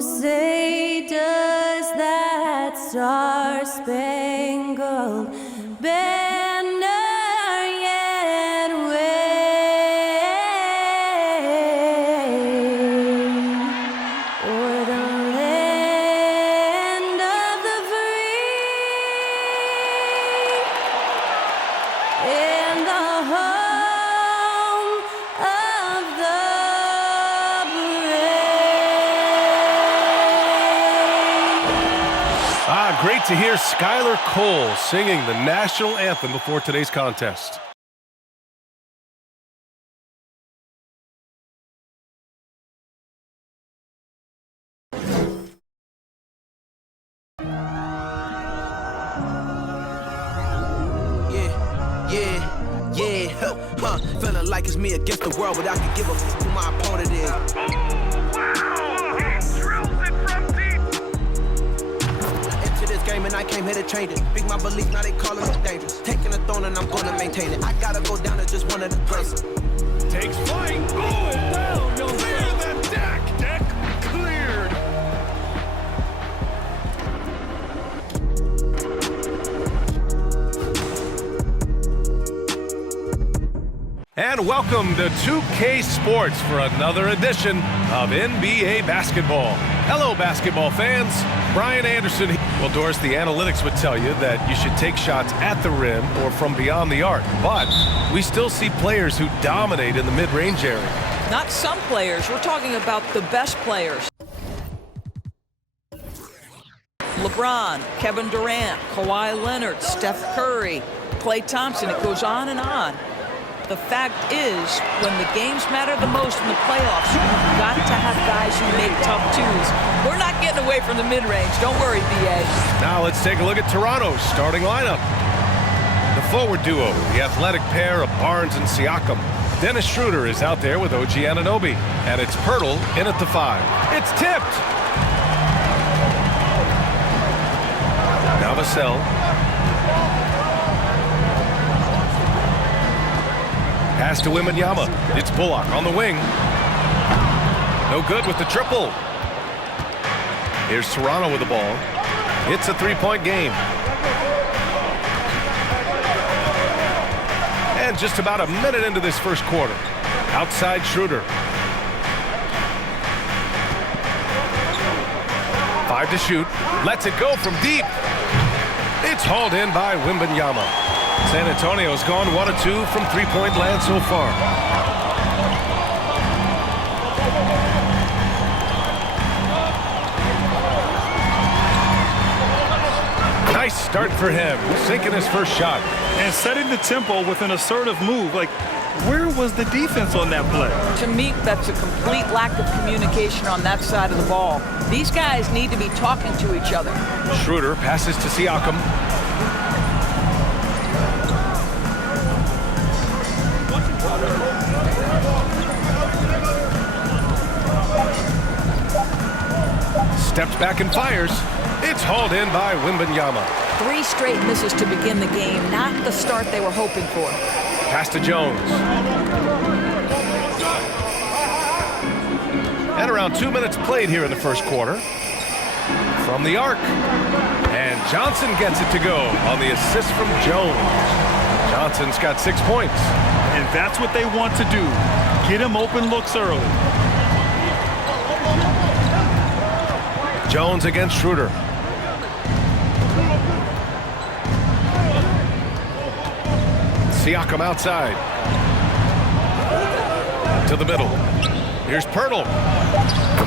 say does that star-spangled banner yet wave o'er the land of the free and the home of the Great to hear Skylar Cole singing the national anthem before today's contest. Feeling like it's me against the world, but I can give a fuck who my opponent is. And I came here to change it. Big my belief, now they calling me dangerous. Taking the throne and I'm gonna maintain it. I gotta go down as just one of the greatest. Takes flight. Oh, down. No, clear the deck. Deck cleared. And welcome to 2K Sports for another edition of NBA basketball. Hello, basketball fans. Brian Anderson. Well, Doris, the analytics would tell you that you should take shots at the rim or from beyond the arc, but we still see players who dominate in the mid-range area. Not some players. We're talking about the best players. LeBron, Kevin Durant, Kawhi Leonard, Steph Curry, Klay Thompson. It goes on and on. The fact is, when the games matter the most in the playoffs, you've got to have guys who make tough twos. We're not getting away from the mid-range. Don't worry, B.A. Now let's take a look at Toronto's starting lineup. The forward duo, the athletic pair of Barnes and Siakam. Dennis Schroeder is out there with OG Anunoby. And it's Pirtle in at the 5. It's tipped! Now Vassell. Pass to Wembanyama. It's Bullock on the wing. No good with the triple. Here's Toronto with the ball. It's a three-point game. And just about a minute into this first quarter. Outside Schroeder. 5 to shoot. Lets it go from deep. It's hauled in by Wembanyama. San Antonio's gone 1 of 2 from three-point land so far. Nice start for him, sinking his first shot. And setting the tempo with an assertive move. Like, where was the defense on that play? To me, that's a complete lack of communication on that side of the ball. These guys need to be talking to each other. Schroeder passes to Siakam. Steps back and fires. It's hauled in by Wembanyama. 3 straight misses to begin the game. Not the start they were hoping for. Pass to Jones. And around 2 minutes played here in the first quarter. From the arc. And Johnson gets it to go on the assist from Jones. Johnson's got 6 points. And that's what they want to do. Get him open looks early. Jones against Schroeder. Siakam outside. To the middle. Here's Pirtle.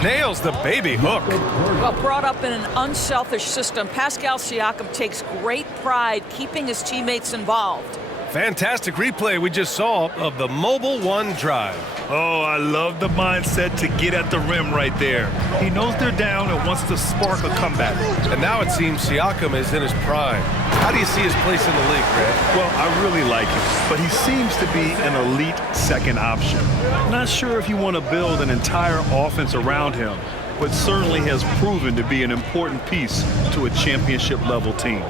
Nails the baby hook. Well, brought up in an unselfish system, Pascal Siakam takes great pride keeping his teammates involved. Fantastic replay we just saw of the Mobile One drive. Oh, I love the mindset to get at the rim right there. He knows they're down and wants to spark a comeback. And now it seems Siakam is in his prime. How do you see his place in the league, Greg? Well, I really like him, but he seems to be an elite second option. Not sure if you want to build an entire offense around him, but certainly has proven to be an important piece to a championship-level team.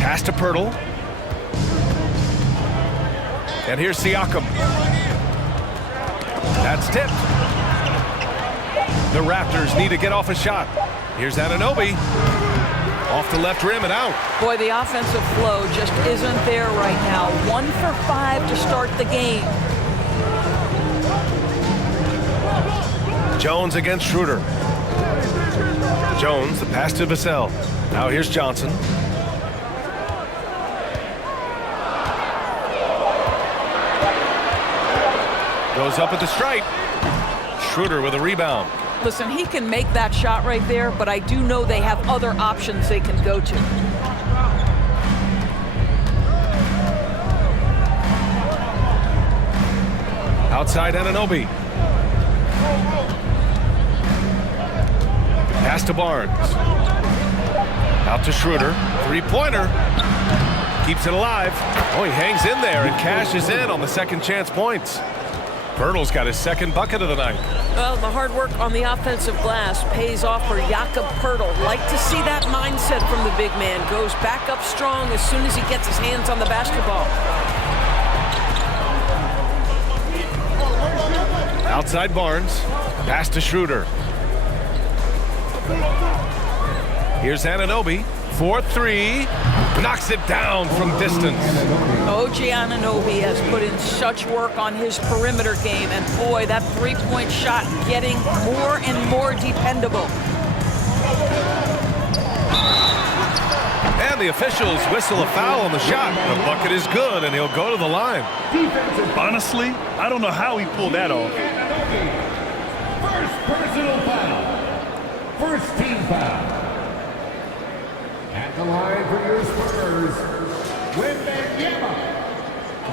Pass to Pirtle. And here's Siakam. That's tipped. The Raptors need to get off a shot. Here's Anunoby. Off the left rim and out. Boy, the offensive flow just isn't there right now. 1 for 5 to start the game. Jones against Schroeder. Jones, the pass to Vassell. Now here's Johnson. Goes up at the stripe. Schroeder with a rebound. Listen, he can make that shot right there, but I do know they have other options they can go to. Outside Anunoby. Pass to Barnes. Out to Schroeder. Three-pointer. Keeps it alive. Oh, he hangs in there and cashes in on the second chance points. Pirtle's got his second bucket of the night. Well, the hard work on the offensive glass pays off for Jakob Pirtle. Like to see that mindset from the big man. Goes back up strong as soon as he gets his hands on the basketball. Outside Barnes. Pass to Schroeder. Here's Anunoby. 4-3. Knocks it down from distance. OG Anunoby has put in such work on his perimeter game, and boy, that three-point shot getting more and more dependable. And the officials whistle a foul on the shot. The bucket is good, and he'll go to the line. Honestly, I don't know how he pulled that off. First personal foul. First team foul. At the line for your Spurs, Wembanyama.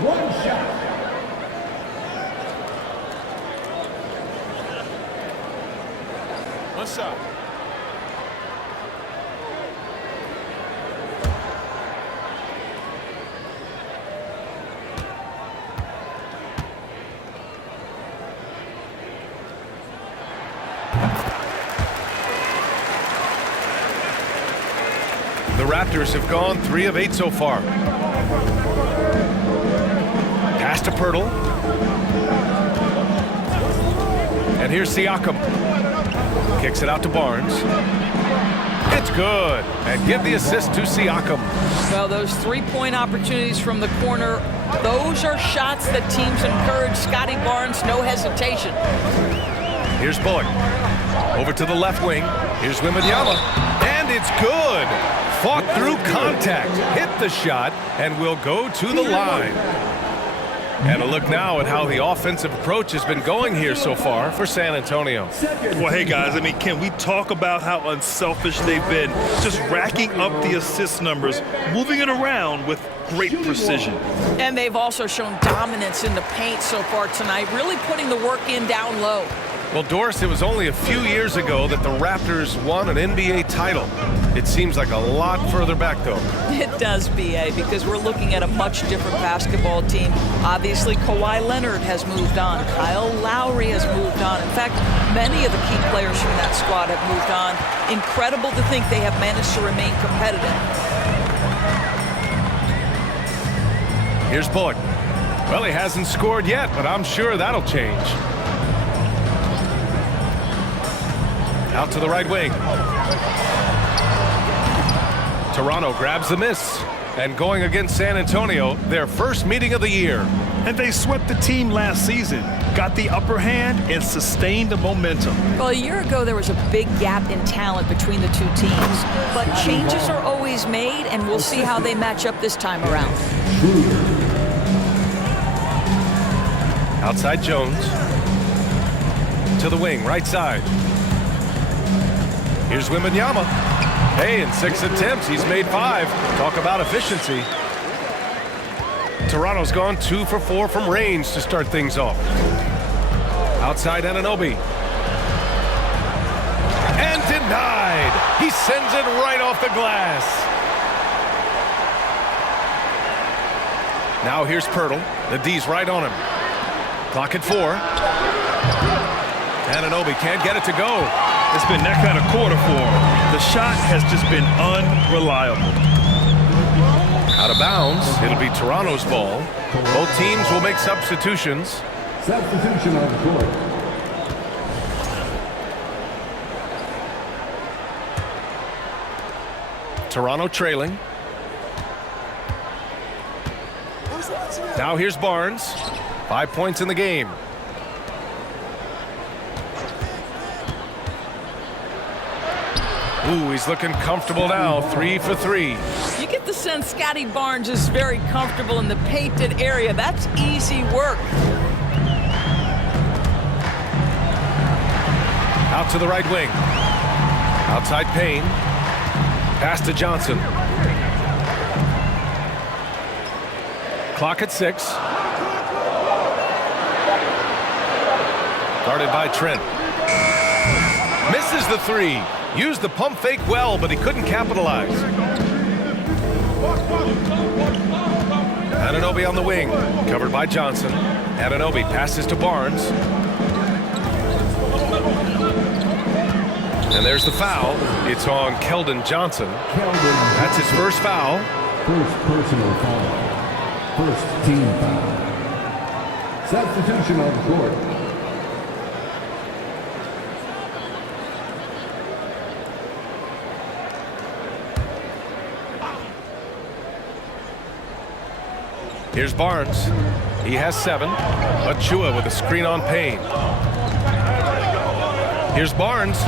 One shot. What's up? The Raptors have gone 3 of 8 so far. Pass to Pirtle. And here's Siakam. Kicks it out to Barnes. It's good. And give the assist to Siakam. Well, those three-point opportunities from the corner, those are shots that teams encourage Scotty Barnes, no hesitation. Here's Bullock. Over to the left wing. Here's Wembanyama. And it's good. Fought through contact, hit the shot, and will go to the line. And a look now at how the offensive approach has been going here so far for San Antonio. Well, hey, guys, I mean, can we talk about how unselfish they've been? Just racking up the assist numbers, moving it around with great precision. And they've also shown dominance in the paint so far tonight, really putting the work in down low. Well, Doris, it was only a few years ago that the Raptors won an NBA title. It seems like a lot further back, though. It does, B.A., because we're looking at a much different basketball team. Obviously, Kawhi Leonard has moved on. Kyle Lowry has moved on. In fact, many of the key players from that squad have moved on. Incredible to think they have managed to remain competitive. Here's Bullock. Well, he hasn't scored yet, but I'm sure that'll change. Out to the right wing. Toronto grabs the miss. And going against San Antonio, their first meeting of the year. And they swept the team last season, got the upper hand, and sustained the momentum. Well, a year ago, there was a big gap in talent between the two teams. But changes are always made, and we'll see how they match up this time around. Outside Jones. To the wing, right side. Here's Wembanyama. Hey, in 6 attempts, he's made 5. Talk about efficiency. Toronto's gone 2 for 4 from range to start things off. Outside Anunoby. And denied. He sends it right off the glass. Now here's Pirtle. The D's right on him. Clock at 4. Anunoby can't get it to go. It's been that kind of quarter for him. The shot has just been unreliable. Out of bounds. It'll be Toronto's ball. Both teams will make substitutions. Substitution on the court. Toronto trailing. Now here's Barnes. 5 points in the game. Ooh, he's looking comfortable now. 3 for 3. You get the sense Scotty Barnes is very comfortable in the painted area. That's easy work. Out to the right wing. Outside Payne. Pass to Johnson. Clock at 6. Guarded by Trent. Misses the 3. Used the pump fake well, but he couldn't capitalize. Anunoby on the wing. Covered by Johnson. Anunoby passes to Barnes. And there's the foul. It's on Keldon Johnson. That's his first foul. First personal foul. First team foul. Substitution on the court. Here's Barnes. He has 7. Achua with a screen on Payne. Here's Barnes.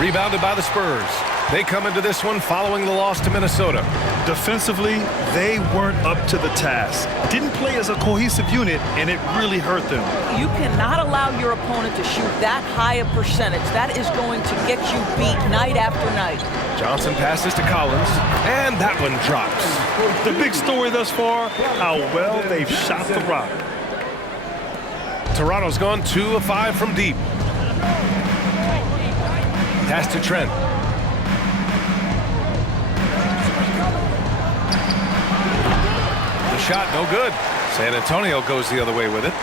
Rebounded by the Spurs. They come into this one following the loss to Minnesota. Defensively, they weren't up to the task. Didn't play as a cohesive unit, and it really hurt them. You cannot allow your opponent to shoot that high a percentage. That is going to get you beat night after night. Johnson passes to Collins, and that one drops. The big story thus far, how well they've shot the rock. Toronto's gone 2 of 5 from deep. Pass to Trent. The shot, no good. San Antonio goes the other way with it.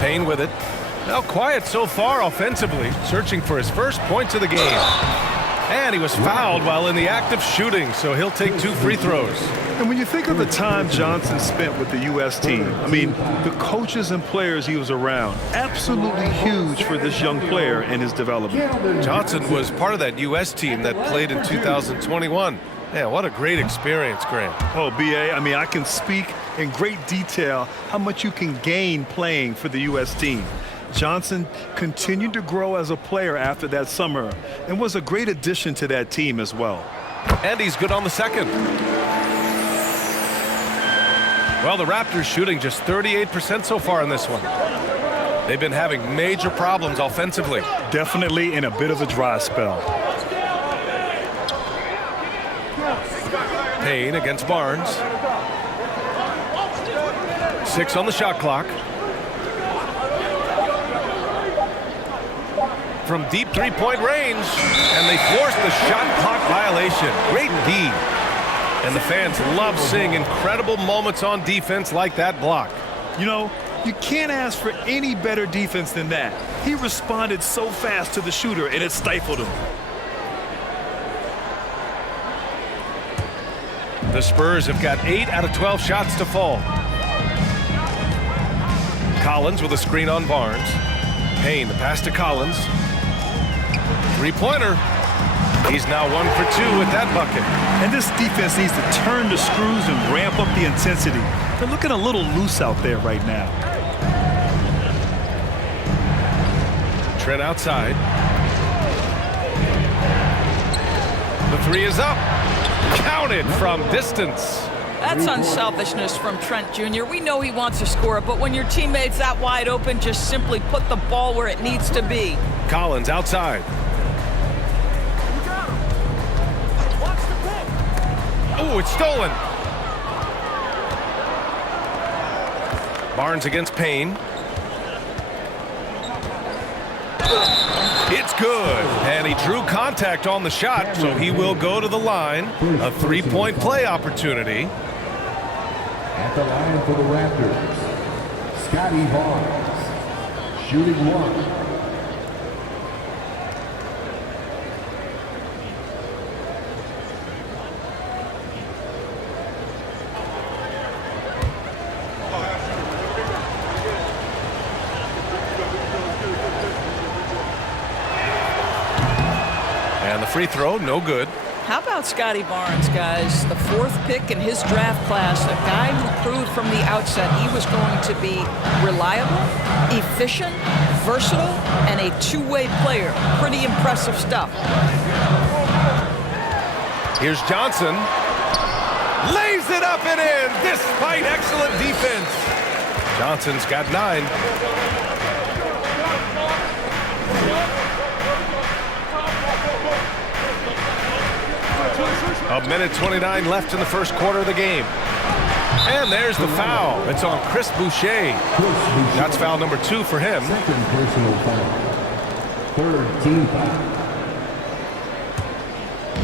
Payne with it. Now quiet so far offensively, searching for his first points of the game. And he was fouled while in the act of shooting, so he'll take 2 free throws. And when you think of the time Johnson spent with the U.S. team, I mean, the coaches and players he was around, absolutely huge for this young player and his development. Johnson was part of that U.S. team that played in 2021. Yeah, what a great experience, Grant. Oh, B.A., I mean, I can speak in great detail how much you can gain playing for the U.S. team. Johnson continued to grow as a player after that summer and was a great addition to that team as well. And he's good on the second. Well, the Raptors shooting just 38% so far in this one. They've been having major problems offensively. Definitely in a bit of a dry spell. Payne against Barnes. 6 on the shot clock. From deep three-point range, and they forced the shot clock violation. Great D. And the fans love seeing incredible moments on defense like that block. You know, you can't ask for any better defense than that. He responded so fast to the shooter, and it stifled him. The Spurs have got 8 out of 12 shots to fall. Collins with a screen on Barnes. Payne, the pass to Collins. Three-pointer. He's now 1 for 2 with that bucket. And this defense needs to turn the screws and ramp up the intensity. They're looking a little loose out there right now. Trent outside. The 3 is up. Counted from distance. That's unselfishness from Trent Jr. We know he wants to score, but when your teammate's that wide open, just simply put the ball where it needs to be. Collins outside. Oh, it's stolen. Barnes against Payne. It's good. And he drew contact on the shot, so he will go to the line. A 3-point play opportunity. At the line for the Raptors, Scotty Barnes, shooting 1. free throw, no good. How about Scotty Barnes, guys? The 4th pick in his draft class, a guy who proved from the outset he was going to be reliable, efficient, versatile, and a two-way player. Pretty impressive stuff. Here's Johnson. Lays it up and in, despite excellent defense. Johnson's got 9. A minute 29 left in the first quarter of the game. And there's the foul. It's on Chris Boucher. That's foul number 2 for him. Second personal foul. 3rd team foul.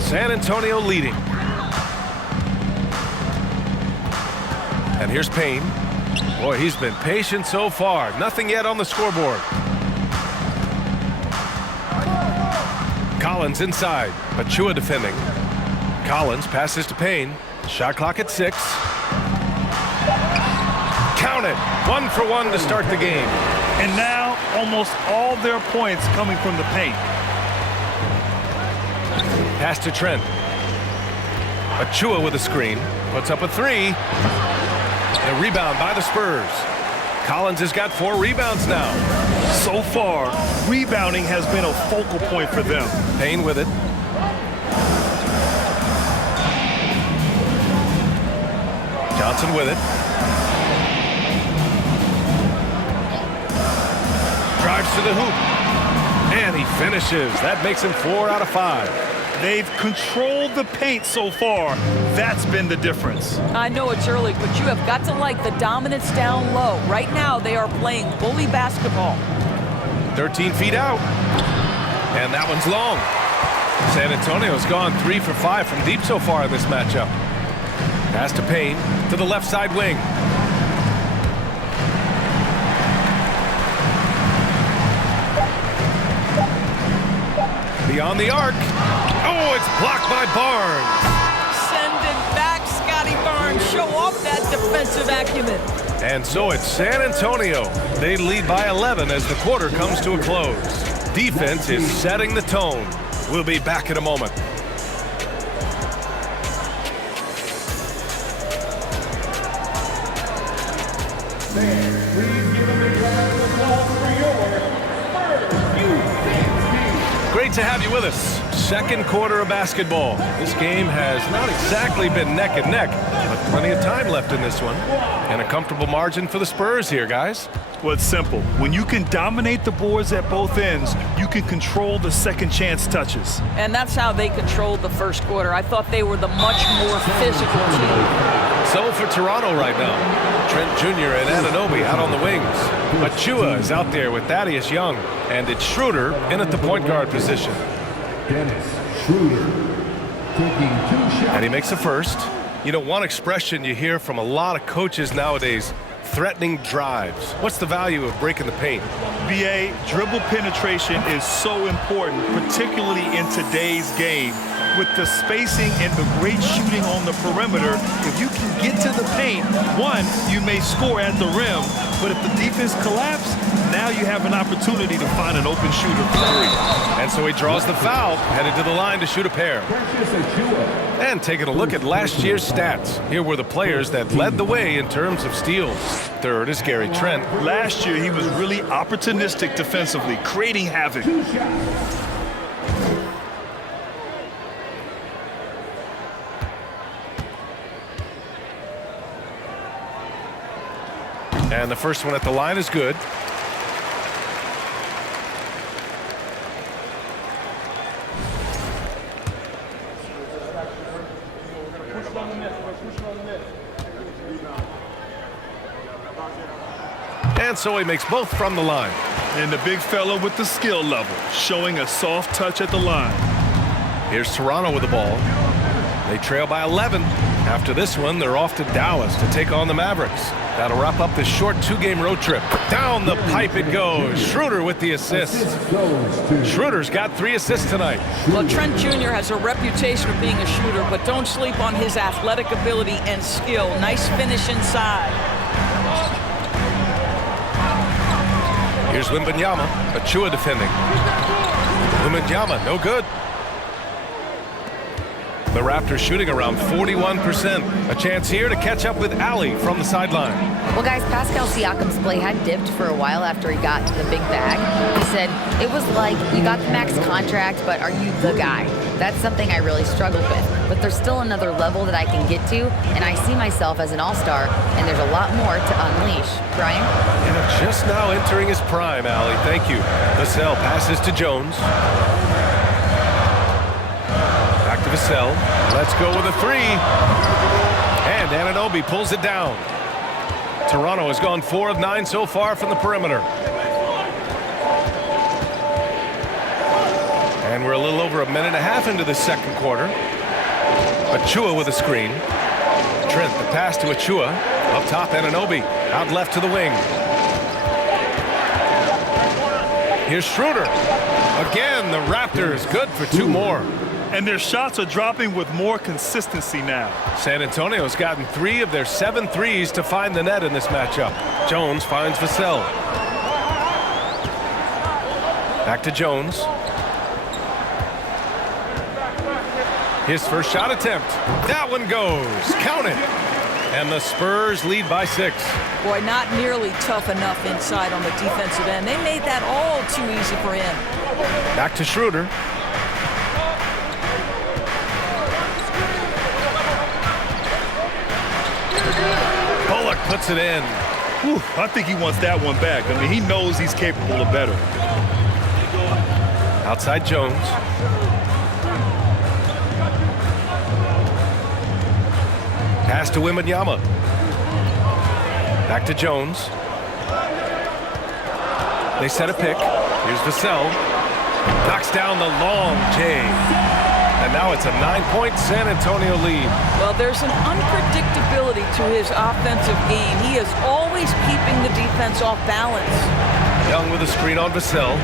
San Antonio leading. And here's Payne. Boy, he's been patient so far. Nothing yet on the scoreboard. Collins inside. Achua defending. Collins passes to Payne. Shot clock at 6. Count it. 1 for 1 to start the game. And now almost all their points coming from the paint. Pass to Trent. Achua with a screen. Puts up a 3. A rebound by the Spurs. Collins has got 4 rebounds now. So far, rebounding has been a focal point for them. Payne with it. Johnson with it. Drives to the hoop. And he finishes. That makes him 4 out of 5. They've controlled the paint so far. That's been the difference. I know it's early, but you have got to like the dominance down low. Right now, they are playing bully basketball. 13 feet out. And that one's long. San Antonio's gone 3 for 5 from deep so far in this matchup. Pass to Payne to the left side wing. Beyond the arc. Oh, it's blocked by Barnes. Send it back, Scotty Barnes. Show off that defensive acumen. And so it's San Antonio. They lead by 11 as the quarter comes to a close. Defense is setting the tone. We'll be back in a moment. Great to have you with us. Second quarter of basketball. This game has not exactly been neck and neck, but plenty of time left in this one. And a comfortable margin for the Spurs here, guys. Well, it's simple. When you can dominate the boards at both ends, you can control the second chance touches. And that's how they controlled the first quarter. I thought they were the much more physical team. So for Toronto right now, Trent Jr. and Anunoby out on the wings. Achua is out there with Thaddeus Young, and it's Schroeder in at the point guard position. Dennis Schroeder taking 2 shots. And he makes a first. You know, one expression you hear from a lot of coaches nowadays, threatening drives. What's the value of breaking the paint? BA, dribble penetration is so important, particularly in today's game. With the spacing and the great shooting on the perimeter, if you can get to the paint, one, you may score at the rim, but if the defense collapses, now you have an opportunity to find an open shooter for 3. And so he draws the foul, headed to the line to shoot a pair. And taking a look at last year's stats, here were the players that led the way in terms of steals. Third is Gary Trent. Last year, he was really opportunistic defensively, creating havoc. And the first one at the line is good. And so he makes both from the line. And the big fella with the skill level, showing a soft touch at the line. Here's Toronto with the ball. They trail by 11. After this one, they're off to Dallas to take on the Mavericks. That'll wrap up this short 2-game road trip. Down the pipe it goes. Schroeder with the assist. Schroeder's got 3 assists tonight. Well, Trent Jr. has a reputation of being a shooter, but don't sleep on his athletic ability and skill. Nice finish inside. Here's Wembanyama. Achua defending. Wembanyama, no good. The Raptors shooting around 41%. A chance here to catch up with Allie from the sideline. Well, guys, Pascal Siakam's play had dipped for a while after he got the big bag. He said, it was like, you got the max contract, but are you the guy? That's something I really struggled with. But there's still another level that I can get to, and I see myself as an all-star, and there's a lot more to unleash. Brian? Yeah, just now entering his prime, Allie. Thank you. Vassell passes to Jones. Back to Vassell. Let's go with a three. And Anunoby pulls it down. Toronto has gone 4 of 9 so far from the perimeter. And we're a little over a minute and a half into the second quarter. Achua with a screen. Trent, the pass to Achua. Up top, Anunoby. Out left to the wing. Here's Schroeder. Again, the Raptors good for 2 more. And their shots are dropping with more consistency now. San Antonio's gotten 3 of their 7 threes to find the net in this matchup. Jones finds Vassell. Back to Jones. His first shot attempt. That one goes. Count it. And the Spurs lead by 6. Boy, not nearly tough enough inside on the defensive end. They made that all too easy for him. Back to Schroeder. Bullock puts it in. Whew, I think he wants that one back. I mean, he knows he's capable of better. Outside Jones. Pass to Wembanyama. Back to Jones. They set a pick. Here's Vassell. Knocks down the long J. And now it's a 9-point San Antonio lead. Well, there's an unpredictability to his offensive game. He is always keeping the defense off balance. Young with a screen on Vassell.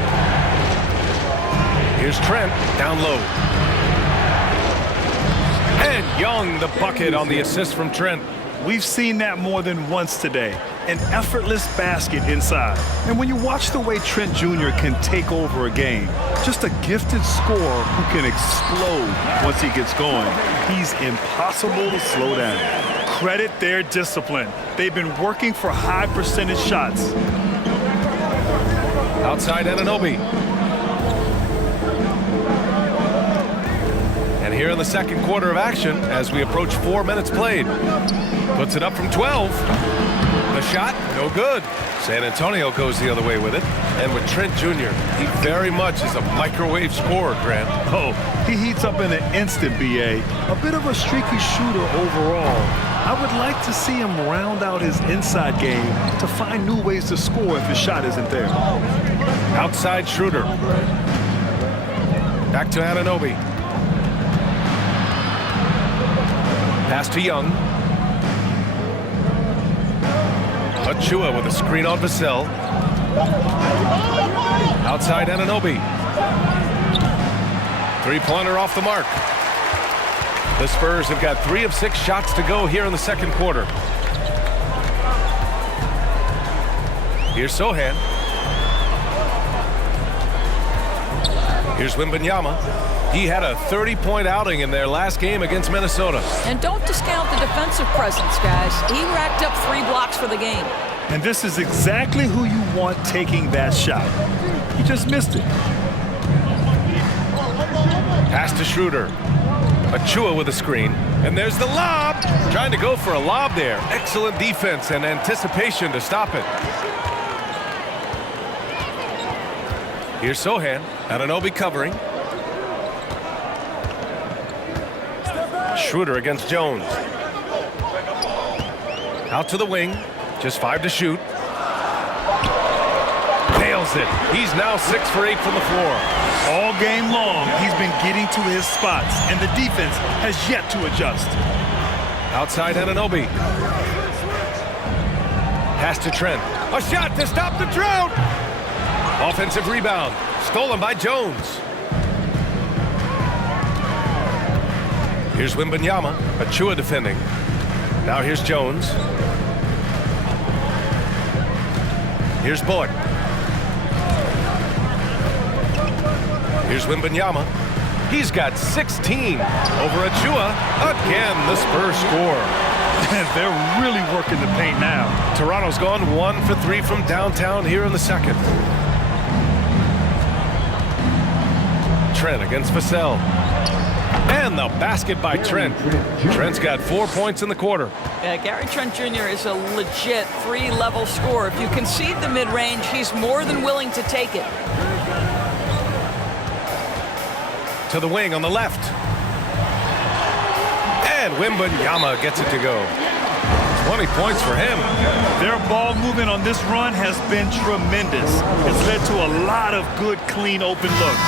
Here's Trent down low. And Young the bucket on the assist from Trent. We've seen that more than once today. An effortless basket inside. And when you watch the way Trent Jr. can take over a game, just a gifted scorer who can explode once he gets going. He's impossible to slow down. Credit their discipline. They've been working for high percentage shots. Outside Anunoby. And here in the second quarter of action, as we approach 4 minutes played. Puts it up from 12. The shot, no good. San Antonio goes the other way with it. And with Trent Jr., he very much is a microwave scorer, Grant. Oh, he heats up in an instant, B.A. A bit of a streaky shooter overall. I would like to see him round out his inside game to find new ways to score if his shot isn't there. Outside Schroeder. Back to Anunoby. Pass to Young. Achua with a screen on Vassell. Outside Anunoby. 3-pointer off the mark. The Spurs have got 3 of 6 shots to go here in the second quarter. Here's Sohan. Here's Wembanyama. He had a 30-point outing in their last game against Minnesota. And don't discount the defensive presence, guys. He racked up 3 blocks for the game. And this is exactly who you want taking that shot. He just missed it. Pass to Schroeder. Achua with a screen. And there's the lob. Trying to go for a lob there. Excellent defense and anticipation to stop it. Here's Sohan. Anunoby covering. Schroeder against Jones. Out to the wing. Just 5 to shoot. Nails it. He's now 6 for 8 from the floor. All game long, he's been getting to his spots, and the defense has yet to adjust. Outside Anunoby. Pass to Trent. A shot to stop the drought. Offensive rebound. Stolen by Jones. Here's Wembanyama. Achua defending. Now here's Jones. Here's Bullock. Here's Wembanyama. He's got 16 over Achua. Again, the Spurs score. They're really working the paint now. Toronto's gone 1 for 3 from downtown here in the second. Trent against Vassell. And the basket by Trent. Trent's got 4 points in the quarter. Yeah, Gary Trent Jr. is a legit 3-level scorer. If you concede the mid-range, he's more than willing to take it. To the wing on the left. And Wembanyama gets it to go. 20 points for him. Their ball movement on this run has been tremendous. It's led to a lot of good, clean, open looks.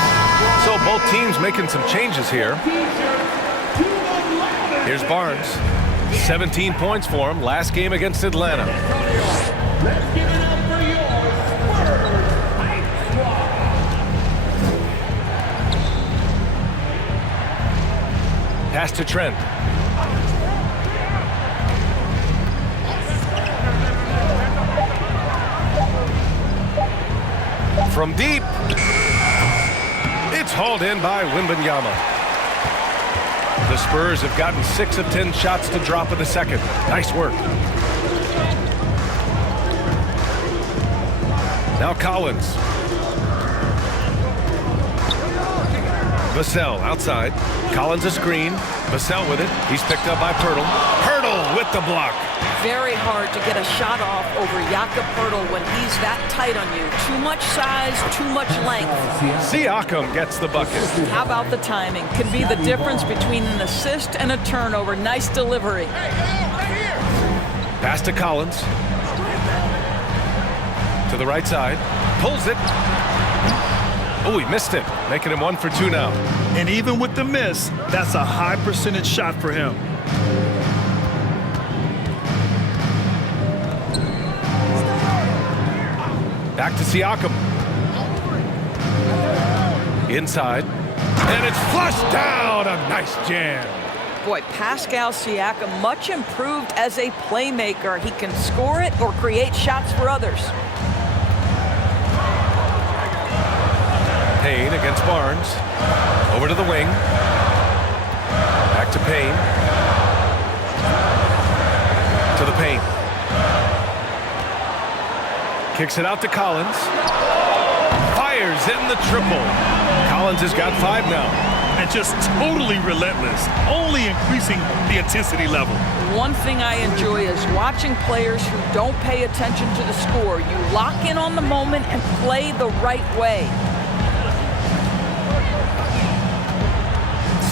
So both teams making some changes here. Here's Barnes. 17 points for him last game against Atlanta. Let's give it up for your Spurs Hype Squad. Pass to Trent. From deep. It's hauled in by Wembanyama. The Spurs have gotten 6 of 10 shots to drop in the second. Nice work. Now Collins. Vassell outside. Collins a screen. Vassell with it. He's picked up by Pirtle. Pirtle with the block. Very hard to get a shot off over Jakob Pirtle when he's that tight on you. Too much size, too much length. Siakam gets the bucket. How about the timing? Can be the difference between an assist and a turnover. Nice delivery. Pass to Collins. To the right side. Pulls it. Oh, he missed it. Making him 1 for 2 now. And even with the miss, that's a high percentage shot for him. Back to Siakam. Inside. And it's flushed down. A nice jam. Boy, Pascal Siakam, much improved as a playmaker. He can score it or create shots for others. Payne against Barnes. Over to the wing. Back to Payne. To the paint. Kicks it out to Collins. Fires in the triple. Collins has got 5 now. And just totally relentless, only increasing the intensity level. One thing I enjoy is watching players who don't pay attention to the score. You lock in on the moment and play the right way.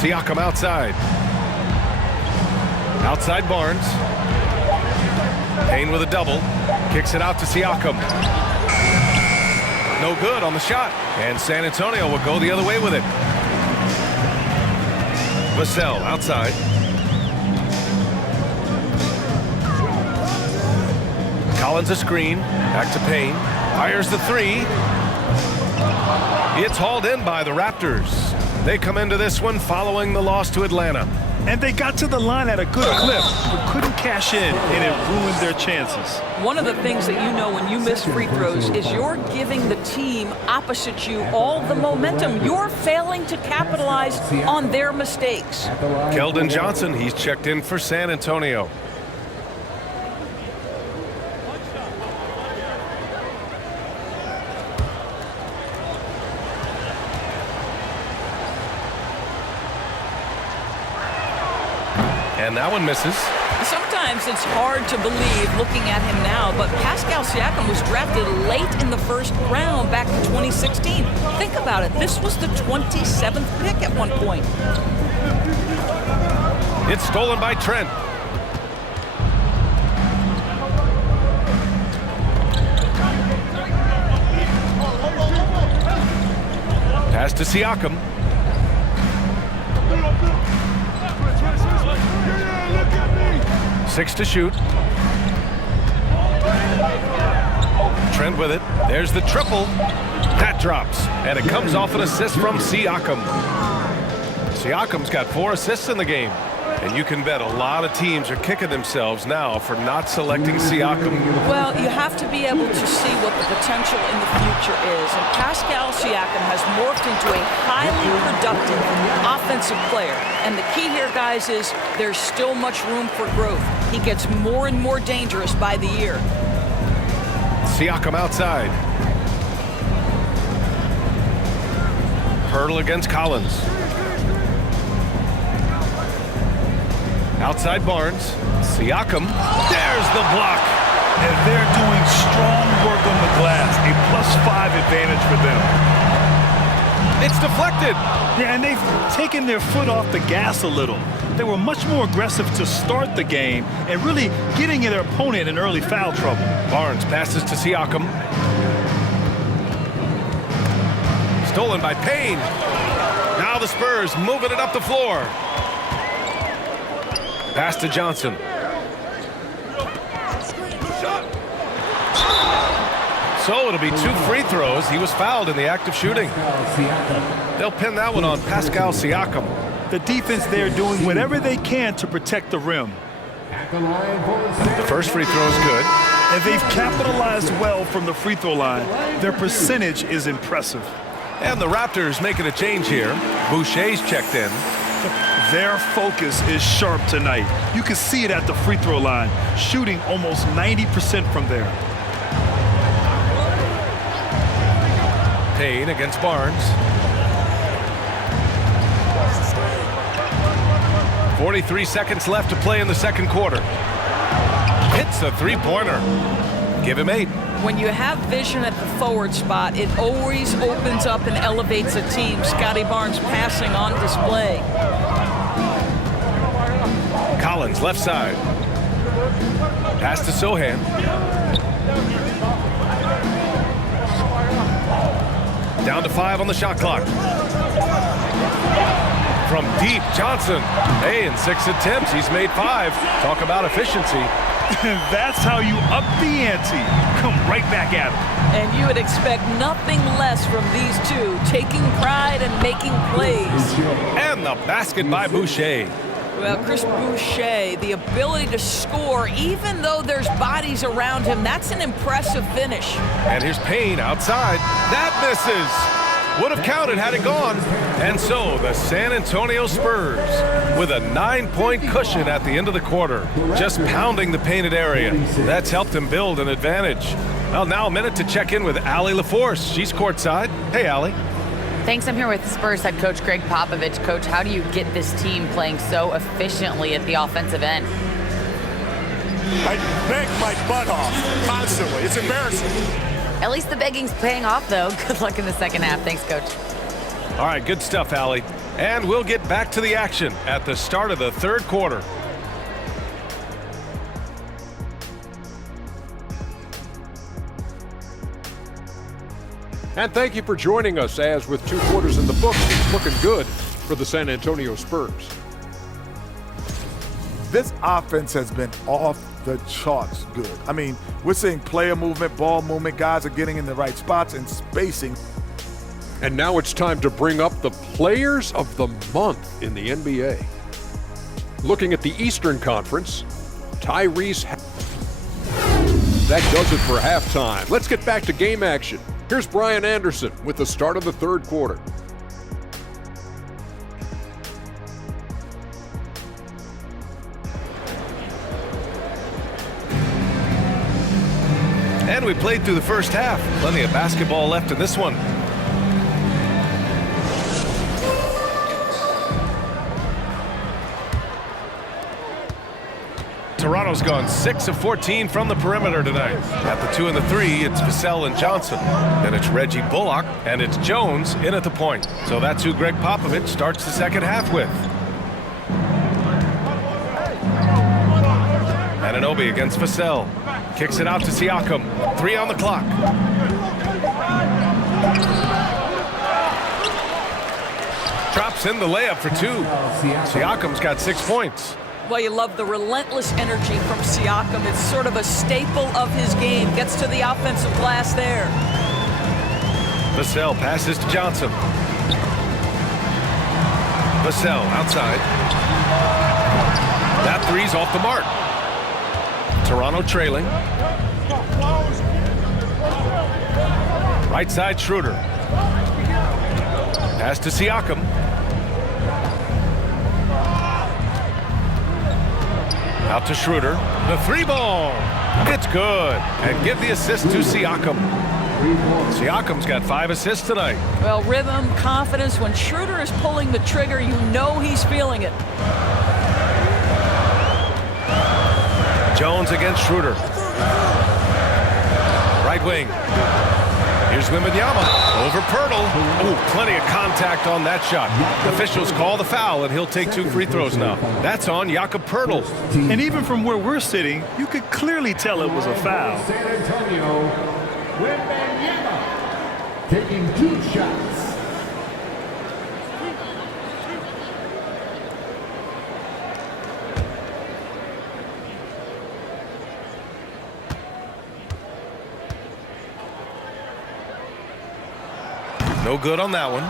Siakam outside. Outside Barnes. Payne with a double. Kicks it out to Siakam. No good on the shot. And San Antonio will go the other way with it. Vassell outside. Collins a screen. Back to Payne. Fires the 3. It's hauled in by the Raptors. They come into this one following the loss to Atlanta. And they got to the line at a good clip, but couldn't cash in, and it ruined their chances. One of the things that you know when you miss free throws is you're giving the team opposite you all the momentum. You're failing to capitalize on their mistakes. Keldon Johnson, he's checked in for San Antonio. And that one misses. Sometimes it's hard to believe looking at him now, but Pascal Siakam was drafted late in the first round back in 2016. Think about it. This was the 27th pick at one point. It's stolen by Trent. Pass to Siakam. Six to shoot. Trent with it. There's the triple. That drops. And it comes off an assist from Siakam. Siakam's got 4 assists in the game. And you can bet a lot of teams are kicking themselves now for not selecting Siakam. Well, you have to be able to see what the potential in the future is. And Pascal Siakam has morphed into a highly productive offensive player. And the key here, guys, is there's still much room for growth. He gets more and more dangerous by the year. Siakam outside. Hurdle against Collins. Outside Barnes. Siakam. There's the block. And they're doing strong work on the glass. A +5 advantage for them. It's deflected. Yeah, and they've taken their foot off the gas a little. They were much more aggressive to start the game and really getting their opponent in early foul trouble. Barnes passes to Siakam. Stolen by Payne. Now the Spurs moving it up the floor. Pass to Johnson. So it'll be 2 free throws. He was fouled in the act of shooting. They'll pin that one on Pascal Siakam. The defense there doing whatever they can to protect the rim. The first free throw is good. And they've capitalized well from the free throw line. Their percentage is impressive. And the Raptors making a change here. Boucher's checked in. Their focus is sharp tonight. You can see it at the free throw line, shooting almost 90% from there. Payne against Barnes. 43 seconds left to play in the second quarter. Hits a three-pointer. Give him 8. When you have vision at the forward spot, it always opens up and elevates a team. Scotty Barnes passing on display. Collins left side. Pass to Sohan. Down to 5 on the shot clock. From deep, Johnson. Hey, in 6 attempts, he's made 5. Talk about efficiency. That's how you up the ante. Come right back at him. And you would expect nothing less from these two, taking pride and making plays. And the basket by Boucher. Well, Chris Boucher, the ability to score even though there's bodies around him, that's an impressive finish. And here's Payne outside. That misses. Would have counted had it gone. And so the San Antonio Spurs with a 9-point cushion at the end of the quarter, just pounding the painted area. That's helped them build an advantage. Well, now a minute to check in with Allie LaForce. She's courtside. Hey, Allie. Thanks. I'm here with Spurs head coach Greg Popovich. Coach, how do you get this team playing so efficiently at the offensive end? I beg my butt off constantly. It's embarrassing. At least the begging's paying off, though. Good luck in the second half. Thanks, Coach. All right, good stuff, Allie. And we'll get back to the action at the start of the third quarter. And thank you for joining us as with 2 quarters in the books, it's looking good for the San Antonio Spurs. This offense has been off the charts good. I mean, we're seeing player movement, ball movement, guys are getting in the right spots and spacing. And now it's time to bring up the Players of the Month in the NBA. Looking at the Eastern Conference, Tyrese. That does it for halftime. Let's get back to game action. Here's Brian Anderson with the start of the third quarter. And we played through the first half. Plenty of basketball left in this one. Toronto's gone 6 of 14 from the perimeter tonight. At the 2 and the 3, it's Vassell and Johnson. Then it's Reggie Bullock, and it's Jones in at the point. So that's who Greg Popovich starts the second half with. Anunoby against Vassell. Kicks it out to Siakam. 3 on the clock. Drops in the layup for 2. Siakam's got 6 points. Well, you love the relentless energy from Siakam. It's sort of a staple of his game. Gets to the offensive glass there. Vassell passes to Johnson. Vassell outside. threes off the mark. Toronto trailing. Right side, Schroeder. Pass to Siakam. Out to Schroeder. The three ball. It's good. And give the assist to Siakam. Siakam's got 5 assists tonight. Well, rhythm, confidence. When Schroeder is pulling the trigger, you know he's feeling it. Jones against Schroeder. Right wing. Here's Wembanyama over Pirtle. Oh, plenty of contact on that shot. Officials call the foul, and he'll take 2 free throws now. That's on Jakob Pirtle. And even from where we're sitting, you could clearly tell it was a foul. San Antonio, Wembanyama taking 2 shots. No good on that one.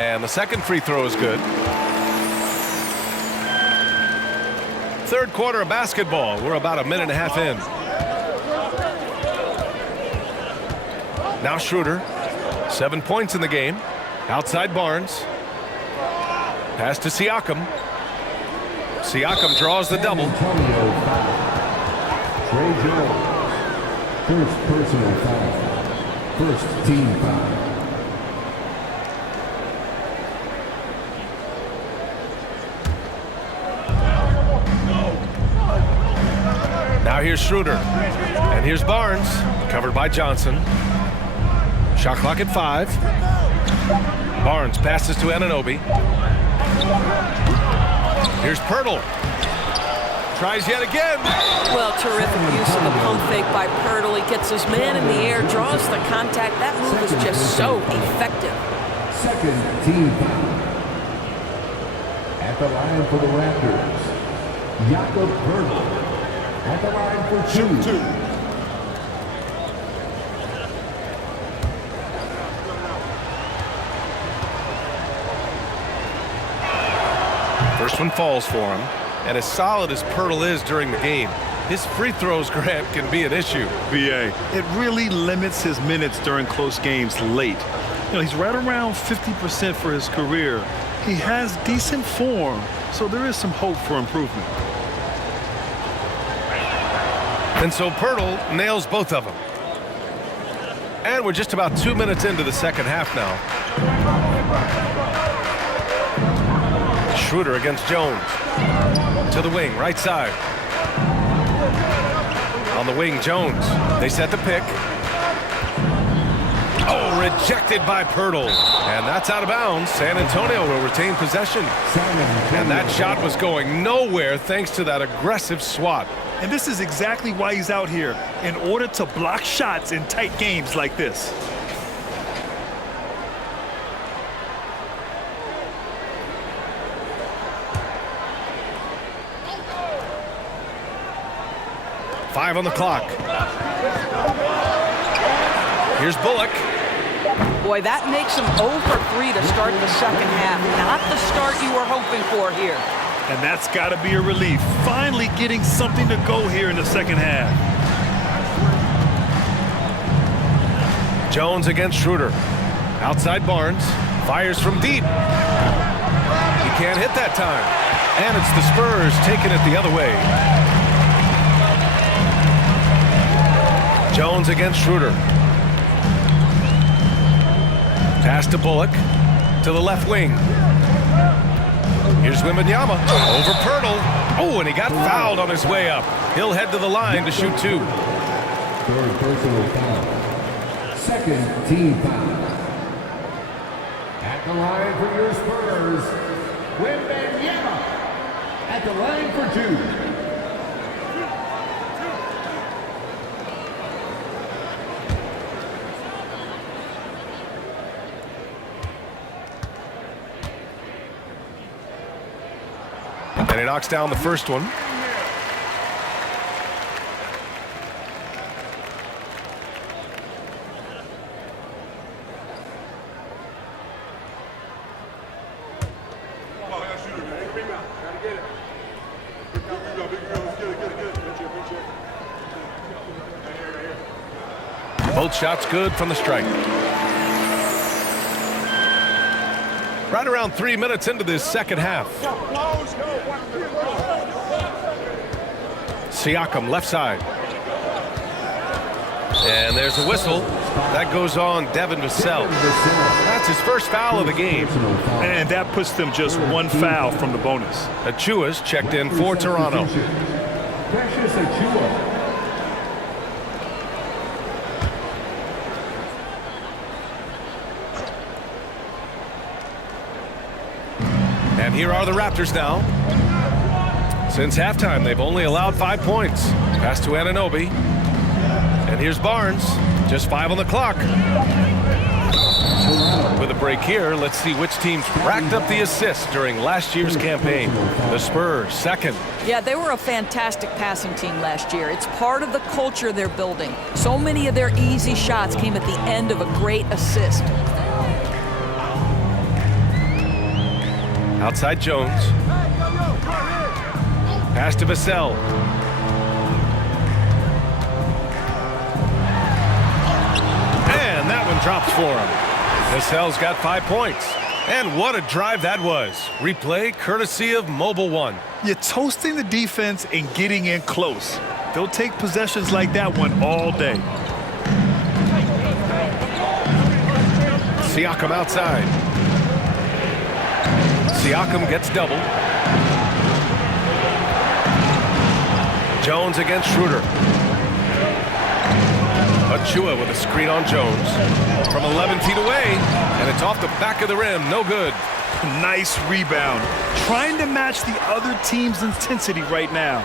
And the second free throw is good. Third quarter of basketball. We're about a minute and a half in. Now Schroeder, 7 points in the game. Outside Barnes. Pass to Siakam. Siakam draws the double. Trey Jones, first personal foul, first team foul. Now here's Schroeder. And here's Barnes, covered by Johnson. Shot clock at 5. Barnes passes to Anunoby. Here's Pirtle. Tries yet again. Well, terrific use of the pump fake by Pirtle. He gets his man in the air, draws the contact. That move is just so effective. Second team foul. At the line for the Raptors, Jakob Pirtle. At the line for 2. First one falls for him. And as solid as Pirtle is during the game, his free throws, Grant, can be an issue. VA, it really limits his minutes during close games late. You know, he's right around 50% for his career. He has decent form, so there is some hope for improvement. And so Pirtle nails both of them. And we're just about 2 minutes into the second half now. Schroeder against Jones. To the wing, right side. On the wing, Jones. They set the pick. Oh, rejected by Pirtle. And that's out of bounds. San Antonio will retain possession. And that shot was going nowhere thanks to that aggressive swat. And this is exactly why he's out here, in order to block shots in tight games like this. Five on the clock. Here's Bullock. Boy, that makes him 0 for 3 to start the second half. Not the start you were hoping for here. And that's got to be a relief. Finally getting something to go here in the second half. Jones against Schroeder. Outside Barnes. Fires from deep. He can't hit that time. And it's the Spurs taking it the other way. Jones against Schroeder. Pass to Bullock. To the left wing. Here's Wembanyama. Over Pirtle. Oh, and he got fouled on his way up. He'll head to the line to shoot 2. Third personal foul. Second team foul. At the line for your Spurs, Wembanyama. At the line for 2. And he knocks down the first one. Both shots good from the stripe. Right around 3 minutes into this second half. Siakam left side. And there's a whistle. That goes on Devin Vassell. That's his first foul of the game. And that puts them just one foul from the bonus. Achua's checked in for Toronto. Precious Achua. And here are the Raptors now. Since halftime, they've only allowed 5 points. Pass to Anunoby. And here's Barnes. Just 5 on the clock. With a break here, let's see which teams racked up the assists during last year's campaign. The Spurs, second. Yeah, they were a fantastic passing team last year. It's part of the culture they're building. So many of their easy shots came at the end of a great assist. Outside Jones. Pass to Vassell. And that one drops for him. Vassell's got 5 points. And what a drive that was. Replay courtesy of Mobile One. You're toasting the defense and getting in close. They'll take possessions like that one all day. Siakam outside. Siakam gets double. Jones against Schroeder. Achua with a screen on Jones. From 11 feet away, and it's off the back of the rim. No good. Nice rebound. Trying to match the other team's intensity right now.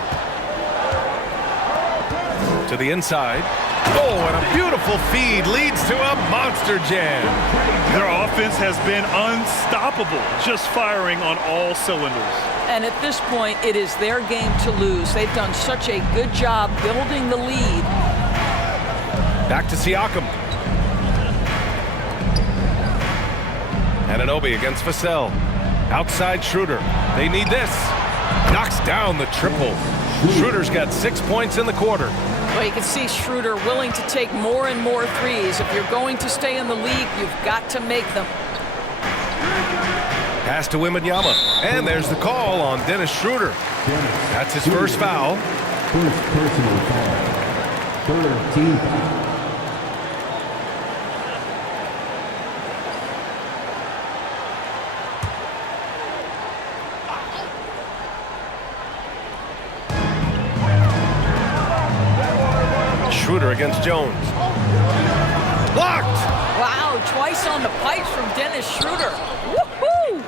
To the inside. Oh, and a beautiful feed leads to a monster jam. Their offense has been unstoppable, just firing on all cylinders. And at this point, it is their game to lose. They've done such a good job building the lead. Back to Siakam. Anunoby against Vassell. Outside Schroeder. They need this. Knocks down the triple. Schroeder's got 6 points in the quarter. Well, you can see Schroeder willing to take more and more threes. If you're going to stay in the league, you've got to make them. Pass to Wembanyama. And there's the call on Dennis Schroeder. That's his first foul. First personal foul. Third team foul. Schroeder against Jones. Blocked! Wow, twice on the pipes from Dennis Schroeder. Woohoo!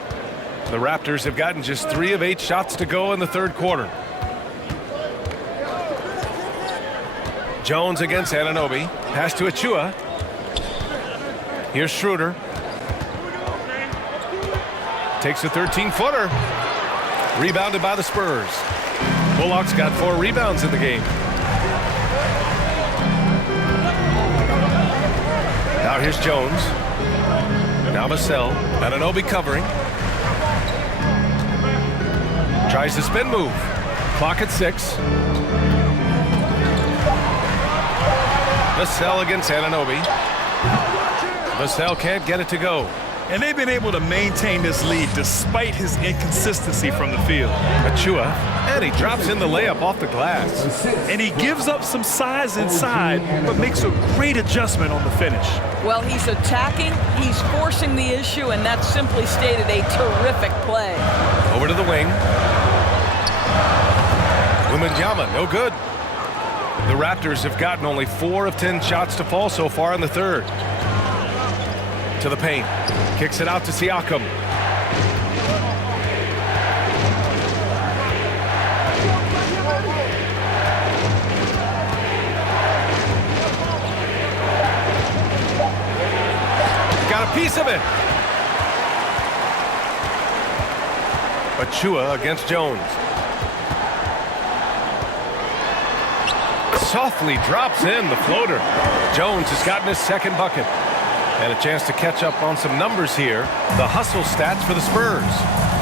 The Raptors have gotten just 3 of 8 shots to go in the third quarter. Jones against Anunoby. Pass to Achua. Here's Schroeder. Takes a 13-footer. Rebounded by the Spurs. Bullock's got 4 rebounds in the game. Now here's Jones. Now Vassell. Anunoby covering. Tries the spin move. Clock at 6. Vassell against Anunoby. Vassell can't get it to go. And they've been able to maintain this lead despite his inconsistency from the field. Achua, and he drops in the layup off the glass. And he gives up some size inside, but makes a great adjustment on the finish. Well, he's attacking, he's forcing the issue, and that's simply stated a terrific play. Over to the wing. Wembanyama, no good. The Raptors have gotten only 4 of 10 shots to fall so far in the third. To the paint. Kicks it out to Siakam. Got a piece of it. Achua against Jones. softly drops in the floater. Jones has gotten his second bucket. And a chance to catch up on some numbers here. The hustle stats for the Spurs.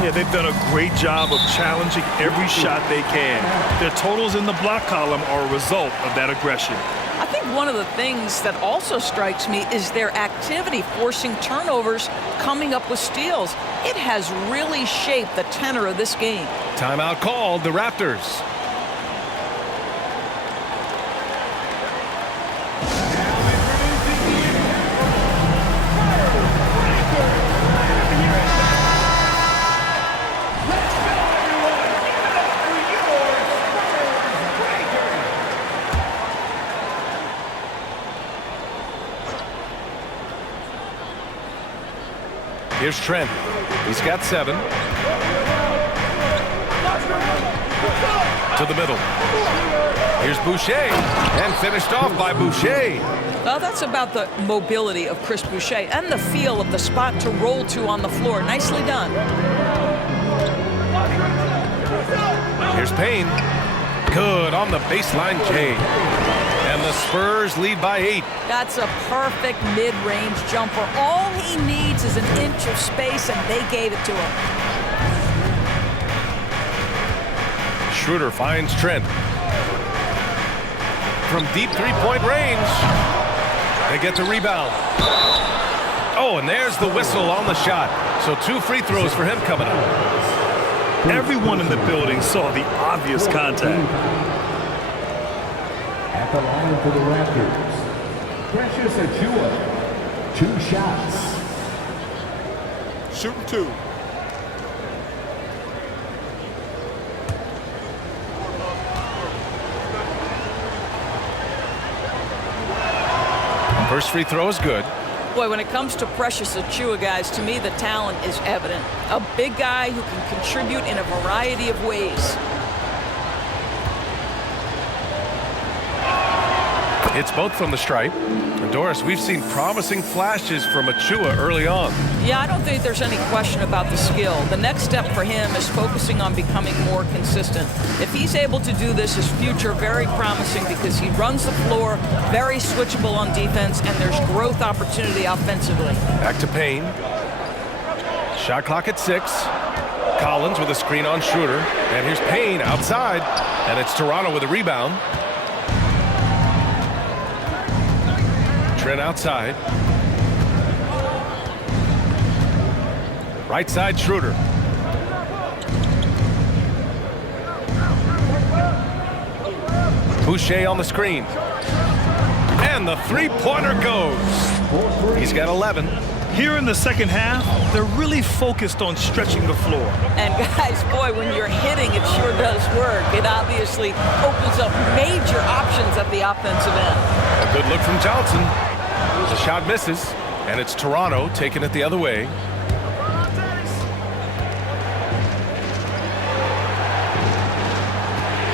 Yeah, they've done a great job of challenging every shot they can. Their totals in the block column are a result of that aggression. I think one of the things that also strikes me is their activity, forcing turnovers, coming up with steals. It has really shaped the tenor of this game. Timeout called, the Raptors. Here's Trent. He's got 7. To the middle. Here's Boucher. And finished off by Boucher. That's about the mobility of Chris Boucher and the feel of the spot to roll to on the floor. Nicely done. Here's Payne. Good on the baseline J. And the Spurs lead by 8. That's a perfect mid-range jumper. All he needs is an inch of space, and they gave it to him. Schroeder finds Trent. From deep three-point range. They get the rebound. Oh, and there's the whistle on the shot. So 2 free throws for him coming up. Everyone in the building saw the obvious contact. At the line for the Raptors, Precious Achiuwa, 2 shots. Shooting 2. First free throw is good. Boy, when it comes to Precious Achiuwa, guys, to me the talent is evident. A big guy who can contribute in a variety of ways. It's both from the stripe. And Doris, we've seen promising flashes from Achiuwa early on. Yeah, I don't think there's any question about the skill. The next step for him is focusing on becoming more consistent. If he's able to do this, his future very promising because he runs the floor, very switchable on defense, and there's growth opportunity offensively. Back to Payne. Shot clock at 6. Collins with a screen on Schroeder. And here's Payne outside. And it's Toronto with a rebound. Trent outside. Right side, Schroeder. Boucher on the screen. And the three-pointer goes. He's got 11. Here in the second half, they're really focused on stretching the floor. And guys, boy, when you're hitting, it sure does work. It obviously opens up major options at the offensive end. A good look from Johnson. The shot misses, and it's Toronto taking it the other way.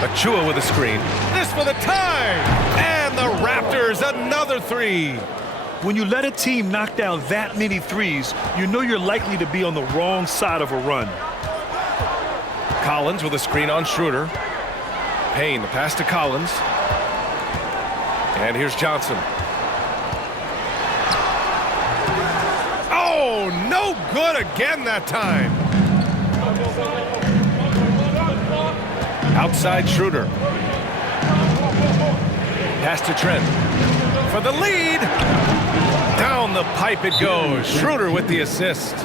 Achiuwa with a screen. This for the tie! And the Raptors, another 3. When you let a team knock down that many threes, you know you're likely to be on the wrong side of a run. Collins with a screen on Schroeder. Payne, the pass to Collins. And here's Johnson. Oh, no good again that time. Outside Schroeder. Pass to Trent. For the lead. Down the pipe it goes. Schroeder with the assist.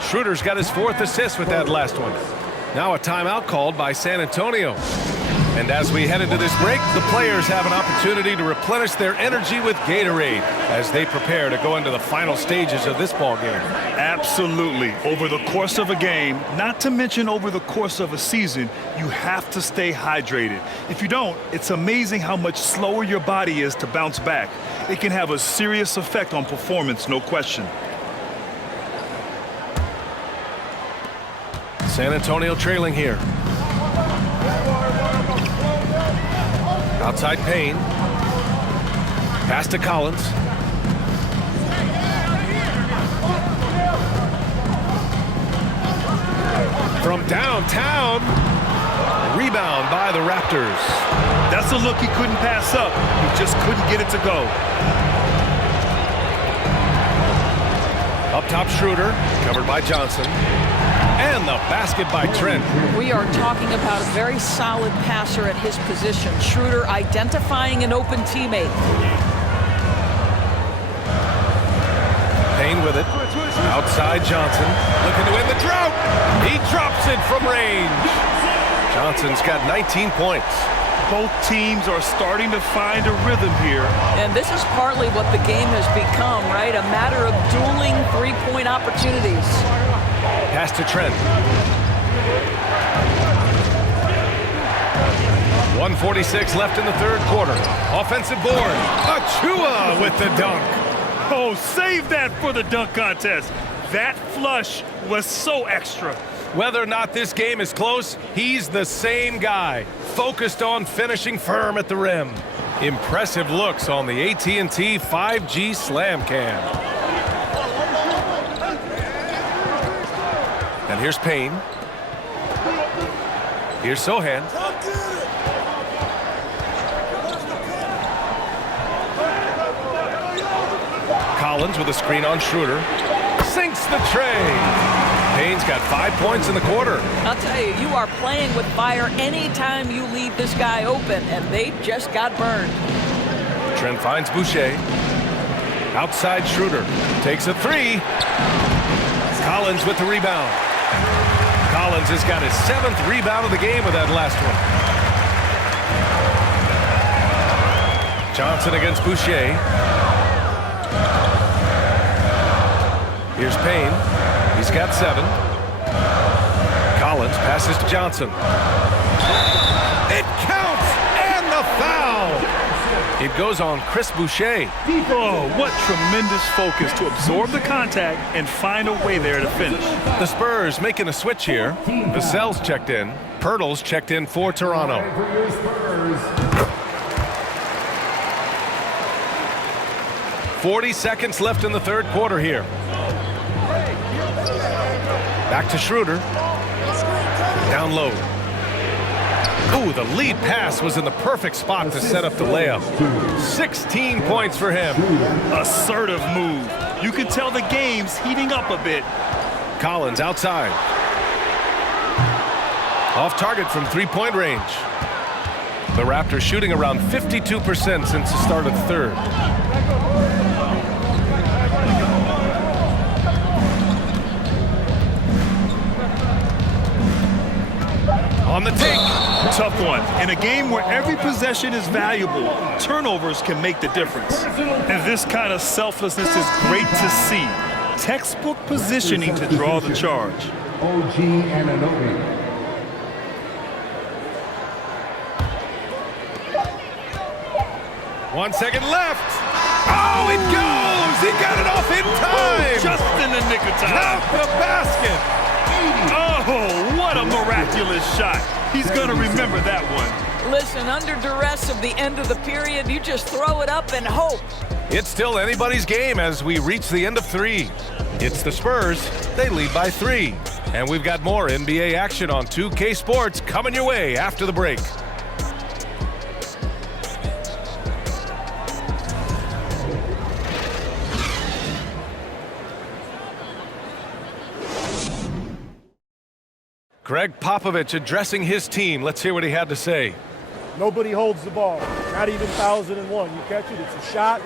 Schroeder's got his 4th assist with that last one. Now a timeout called by San Antonio. And as we head into this break, the players have an opportunity to replenish their energy with Gatorade as they prepare to go into the final stages of this ball game. Absolutely. Over the course of a game, not to mention over the course of a season, you have to stay hydrated. If you don't, it's amazing how much slower your body is to bounce back. It can have a serious effect on performance, no question. San Antonio trailing here. Outside Payne. Pass to Collins. From downtown. rebound by the Raptors. That's a look he couldn't pass up. He just couldn't get it to go. Up top, Schroeder, covered by Johnson. And the basket by Trent. We are talking about a very solid passer at his position. Schroeder identifying an open teammate. Payne with it. Outside Johnson, looking to win the drought. He drops it from range. Johnson's got 19 points. Both teams are starting to find a rhythm here. And this is partly what the game has become, right? A matter of dueling three-point opportunities. Pass to Trent. 1:46 left in the third quarter. Offensive board. Achua with the dunk. Oh, save that for the dunk contest. That flush was so extra. Whether or not this game is close, he's the same guy, focused on finishing firm at the rim. Impressive looks on the AT&T 5G Slam Cam. And here's Payne. Here's Sohan. Collins with a screen on Schroeder. Sinks the tray. Payne's got 5 points in the quarter. I'll tell you, you are playing with fire anytime you leave this guy open, and they just got burned. Trent finds Boucher. Outside Schroeder. Takes a three. Collins with the rebound. Collins has got his 7th rebound of the game with that last one. Johnson against Boucher. Here's Payne. He's got 7. Collins passes to Johnson. It counts! And the foul! It goes on Chris Boucher. Oh, what tremendous focus to absorb the contact and find a way there to finish. The Spurs making a switch here. Vassell's checked in. Pirtle's checked in for Toronto. 40 seconds left in the third quarter here. Back to Schroeder. Down low. Ooh, the lead pass was in the perfect spot to set up the layup. 16 points for him. Assertive move. You can tell the game's heating up a bit. Collins outside. Off target from three-point range. The Raptors shooting around 52% since the start of the third. On the take. Tough one. In a game where every possession is valuable, turnovers can make the difference. And this kind of selflessness is great to see. Textbook positioning to draw the charge. OG Anunoby. One second left. Oh, it goes! He got it off in time! Just in the nick of time. Count the basket! Oh, what a miraculous shot. He's going to remember that one. Listen, under duress of the end of the period, you just throw it up and hope. It's still anybody's game as we reach the end of 3. It's the Spurs. They lead by 3. And we've got more NBA action on 2K Sports coming your way after the break. Greg Popovich addressing his team. Let's hear what he had to say. Nobody holds the ball. Not even 1,001. You catch it, it's a shot.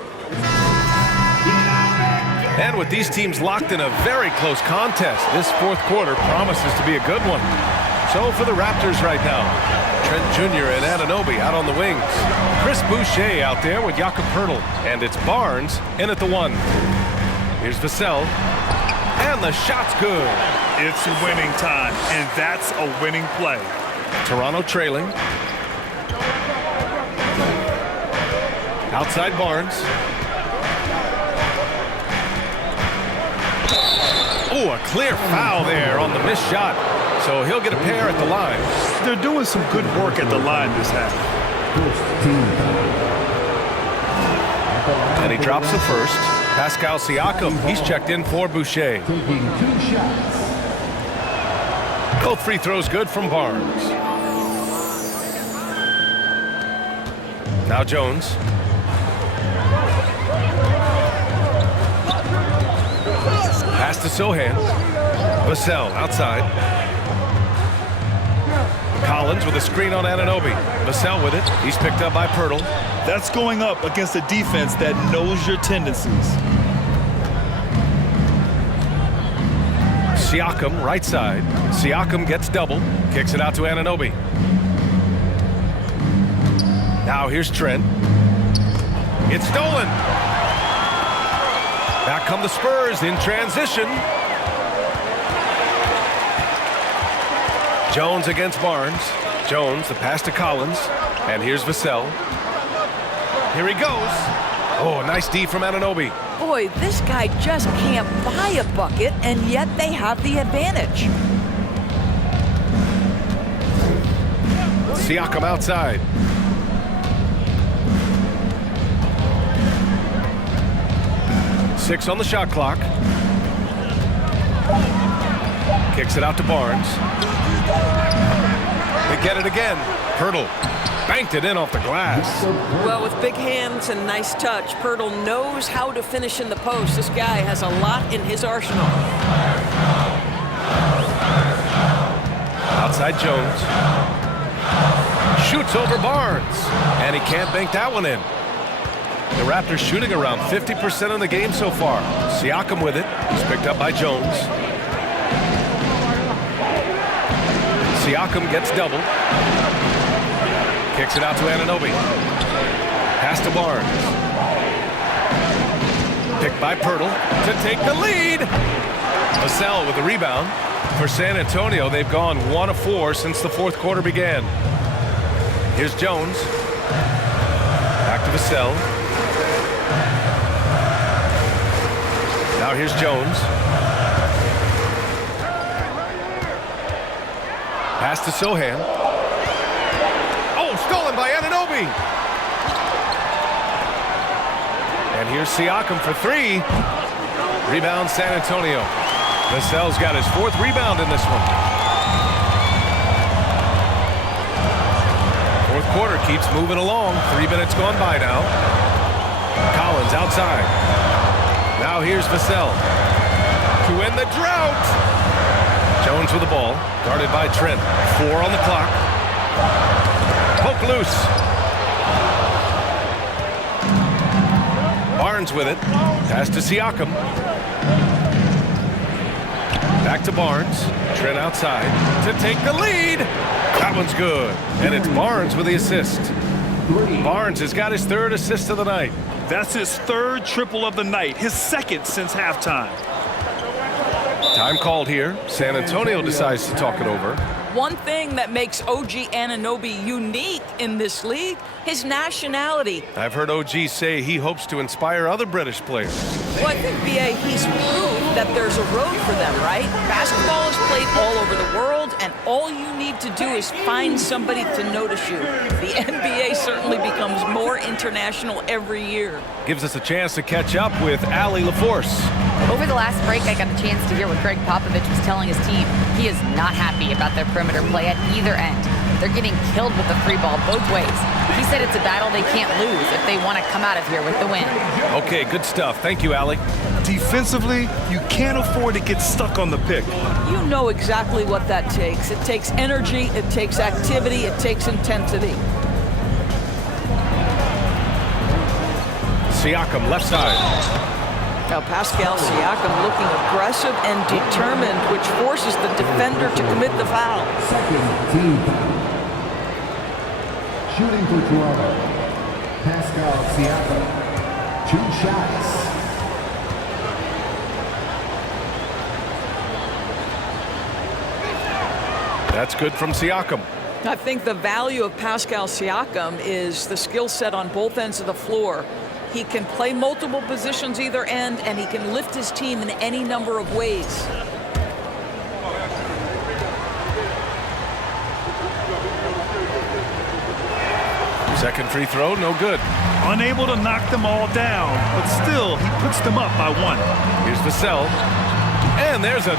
And with these teams locked in a very close contest, this fourth quarter promises to be a good one. So for the Raptors right now, Trent Jr. and Anunoby out on the wings. Chris Boucher out there with Jakob Poeltl. And it's Barnes in at the 1. Here's Vassell. And the shot's good. It's winning time, and that's a winning play. Toronto trailing. Outside Barnes. Oh, a clear foul there on the missed shot. So he'll get a pair at the line. They're doing some good work at the line this half. And he drops the first. Pascal Siakam, he's checked in for Boucher. Taking 2 shots. Both free throws good from Barnes. Now Jones. Pass to Sohan. Vassell outside. Collins with a screen on Anunoby. Vassell with it. He's picked up by Pirtle. That's going up against a defense that knows your tendencies. Siakam, right side. Siakam gets double. Kicks it out to Anunoby. Now here's Trent. It's stolen. Back come the Spurs in transition. Jones against Barnes. Jones, the pass to Collins. And here's Vassell. Here he goes. Oh, a nice D from Anunoby. Boy, this guy just can't buy a bucket, and yet they have the advantage. Siakam outside. Six on the shot clock. Kicks it out to Barnes. They get it again. Pirtle banked it in off the glass. Well, with big hands and nice touch, Pirtle knows how to finish in the post. This guy has a lot in his arsenal. Outside Jones. Shoots over Barnes. And he can't bank that one in. The Raptors shooting around 50% in the game so far. Siakam with it. He's picked up by Jones. Siakam gets double. Kicks it out to Anunoby. Pass to Barnes. Picked by Pirtle to take the lead. Vassell with the rebound. For San Antonio, they've gone 1 of 4 since the fourth quarter began. Here's Jones. Back to Vassell. Now here's Jones. Pass to Sohan. Oh, stolen by Anunoby. And here's Siakam for 3. Rebound San Antonio. Vassell's got his 4th rebound in this one. Fourth quarter keeps moving along. 3 minutes gone by now. Collins outside. Now here's Vassell to end the drought. Jones with the ball, guarded by Trent. 4 on the clock. Poke loose. Barnes with it. Pass to Siakam. Back to Barnes. Trent outside to take the lead. That one's good. And it's Barnes with the assist. Barnes has got his 3rd assist of the night. That's his 3rd triple of the night, his 2nd since halftime. Time called here. San Antonio decides to talk it over. One thing that makes OG Anunoby unique in this league, his nationality. I've heard OG say he hopes to inspire other British players. Well, I think, B.A., he's proved that there's a road for them, right? Basketball is played all over the world, and all you need to do is find somebody to notice you. The NBA certainly becomes more international every year. Gives us a chance to catch up with Allie LaForce. Over the last break, I got a chance to hear what Greg Popovich was telling his team. He is not happy about their perimeter play at either end. They're getting killed with the free ball both ways. He said it's a battle they can't lose if they want to come out of here with the win. Okay, good stuff. Thank you, Allie. Defensively, you can't afford to get stuck on the pick. You know exactly what that takes. It takes energy, it takes activity, it takes intensity. Siakam, left side. Now Pascal Siakam looking aggressive and determined, which forces the defender to commit the foul. 2nd team foul. Shooting for Toronto, Pascal Siakam. 2 shots. That's good from Siakam. I think the value of Pascal Siakam is the skill set on both ends of the floor. He can play multiple positions either end, and he can lift his team in any number of ways. Second free throw, no good. Unable to knock them all down, but still, he puts them up by 1. Here's Vassell. And there's a